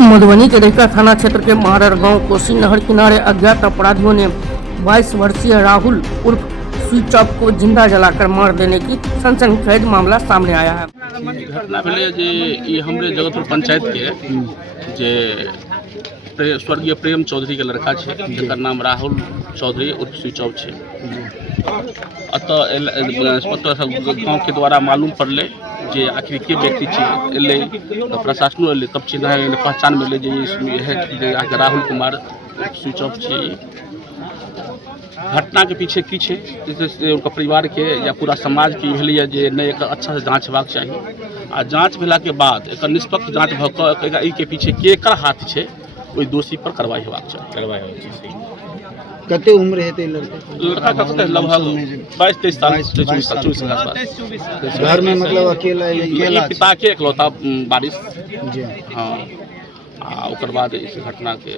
मधुबनी के रेखा थाना क्षेत्र के महारर गांव कोसी नहर किनारे अज्ञात अपराधियों ने 22 वर्षीय राहुल उर्फ स्विच ऑफ को जिंदा जलाकर मार देने की सनसनीखेज मामला सामने आया है। घटना भेलै जे ई हमरे जगतपुर पंचायत के जे स्वर्गीय प्रेम चौधरी के लड़का है जकर नाम राहुल चौधरी उर्फ स्विच ऑफ है। गाँव के द्वारा मालूम पड़ले जे आखिर के व्यक्ति एल तो प्रशासनो एल तब चिन्ह पहचान मिले जे राहुल कुमार स्विच ऑफ है। घटना के पीछे की है जैसे उनका परिवार के या पूरा समाज की भेलै जे नहीं एक अच्छा से जाँच हेबाक चाहिए आ जाँच भेला के बाद एक निष्पक्ष जाँच भऽ के पीछे केकर हाथ है ओहि दोषी पर कार्रवाई हेबाक चाहिए। कते उम्र है लड़का का लगभग 22-23 साल 24 के आसपास। घर में मतलब अकेला पिता के इकलौता बारिश जी हाँ ओकर बाद इस घटना के